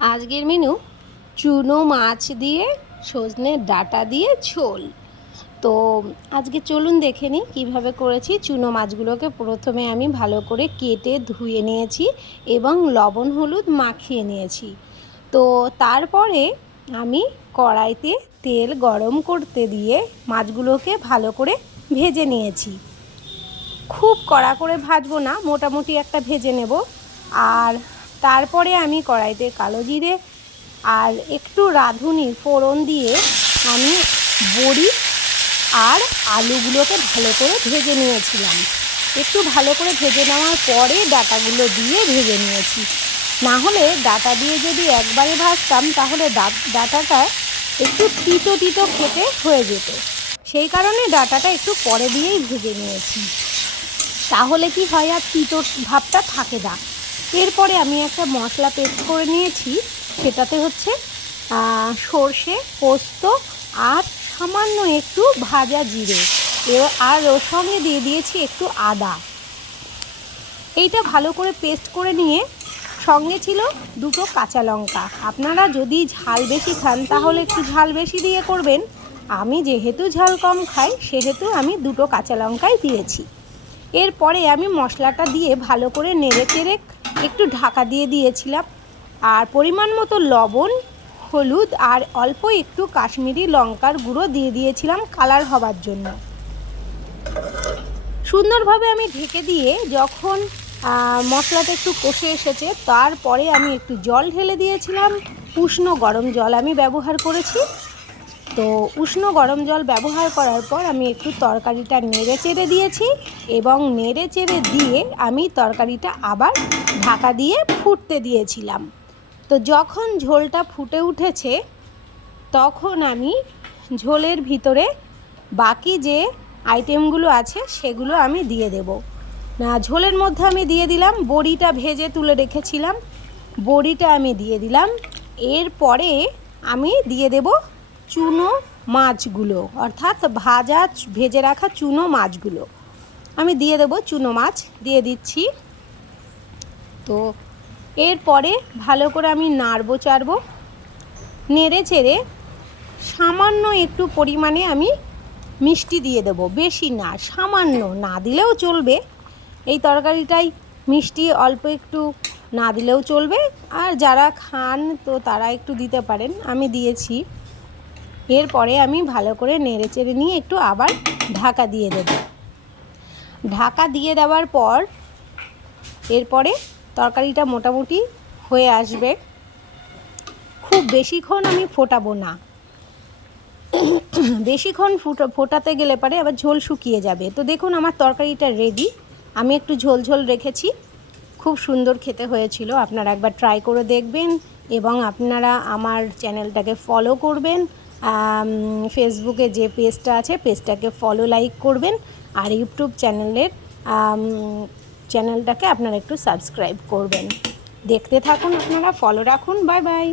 আজকের মেনু চুনো মাছ দিয়ে সজনের ডাঁটা দিয়ে ঝোল। তো আজকে চলুন দেখে নিই কীভাবে করেছি। চুনো মাছগুলোকে প্রথমে আমি ভালো করে কেটে ধুয়ে নিয়েছি এবং লবণ হলুদ মাখিয়ে নিয়েছি। তো তারপরে আমি কড়াইতে তেল গরম করতে দিয়ে মাছগুলোকে ভালো করে ভেজে নিয়েছি। খুব কড়া করে ভাজবো না, মোটামুটি একটা ভেজে নেব। আর তারপরে আমি কড়াইতে কালো জিরে আর একটু রাঁধুনি ফোড়ন দিয়ে আমি বড়ি আর আলুগুলোকে ভালো করে ভেজে নিয়েছিলাম। একটু ভালো করে ভেজে নেওয়ার পরে ডাঁটাগুলো দিয়ে ভেজে নিয়েছি। না হলে ডাঁটা দিয়ে যদি একবারে ভাজতাম তাহলে ডাঁটাটা একটু তিতো তিতো খেতে হয়ে যেত। সেই কারণে ডাঁটাটা একটু পরে দিয়েই ভেজে নিয়েছি, তাহলে কি হয় আর তিতো ভাবটা থাকে না। এরপরে আমি একটা মশলা পেস্ট করে নিয়েছি, সেটাতে হচ্ছে সর্ষে, পোস্ত আর সামান্য একটু ভাজা জিরে, আর ওর সঙ্গে দিয়ে দিয়েছি একটু আদা। এইটা ভালো করে পেস্ট করে নিয়ে সঙ্গে ছিল দুটো কাঁচা লঙ্কা। আপনারা যদি ঝাল বেশি খান তাহলে একটু ঝাল বেশি দিয়ে করবেন। আমি যেহেতু ঝাল কম খাই সেহেতু আমি দুটো কাঁচা লঙ্কাই দিয়েছি। এরপরে আমি মশলাটা দিয়ে ভালো করে নেড়ে চেড়ে একটু ঢাকা দিয়ে দিয়েছিলাম। আর পরিমাণ মতো লবণ, হলুদ আর অল্প একটু কাশ্মীরি লঙ্কার গুঁড়ো দিয়ে দিয়েছিলাম কালার হবার জন্য। সুন্দরভাবে আমি ঢেকে দিয়ে যখন মশলাটা একটু কষে এসেছে তারপরে আমি একটু জল ঢেলে দিয়েছিলাম। উষ্ণ গরম জল আমি ব্যবহার করেছি। তো উষ্ণ গরম জল ব্যবহার করার পর আমি একটু তরকারিটা নেড়ে চেড়ে দিয়েছি এবং নেড়ে চেড়ে দিয়ে আমি তরকারিটা আবার ঢাকা দিয়ে ফুটতে দিয়েছিলাম। তো যখন ঝোলটা ফুটে উঠেছে তখন আমি ঝোলের ভিতরে বাকি যে আইটেমগুলো আছে সেগুলো আমি দিয়ে দেব। ঝোলের মধ্যে আমি দিয়ে দিলাম বড়িটা ভেজে তুলে রেখেছিলাম, বড়িটা আমি দিয়ে দিলাম। এরপরে আমি দিয়ে দেব চুনো মাছগুলো, অর্থাৎ ভেজে রাখা চুনো মাছগুলো আমি দিয়ে দেব। চুনো মাছ দিয়ে দিচ্ছি। তো এরপরে ভালো করে আমি নাড়বো চাড়বো, নেড়ে চেড়ে সামান্য একটু পরিমাণে আমি মিষ্টি দিয়ে দেবো, বেশি না, সামান্য, না দিলেও চলবে। এই তরকারিটাই মিষ্টি অল্প একটু না দিলেও চলবে, আর যারা খান তো তারা একটু দিতে পারেন, আমি দিয়েছি। এরপরে আমি ভালো করে নেড়ে চেড়ে নিয়ে একটু আবার ঢাকা দিয়ে দেব। ঢাকা দিয়ে দেওয়ার পর এরপরে তরকারিটা মোটামুটি হয়ে আসবে। খুব বেশিক্ষণ আমি ফোটাবো না, বেশিক্ষণ ফোটাতে গেলে পরে আবার ঝোল শুকিয়ে যাবে। তো দেখুন আমার তরকারিটা রেডি। আমি একটু ঝোল ঝোল রেখেছি, খুব সুন্দর খেতে হয়েছিল। আপনারা একবার ট্রাই করে দেখবেন এবং আপনারা আমার চ্যানেলটাকে ফলো করবেন। ফেসবুকে যে পেজটা আছে পেজটাকে ফলো লাইক করবেন, আর ইউটিউব চ্যানেলটাকে আপনারা একটু সাবস্ক্রাইব করবেন। দেখতে থাকুন, আপনারা ফলো রাখুন। Bye bye.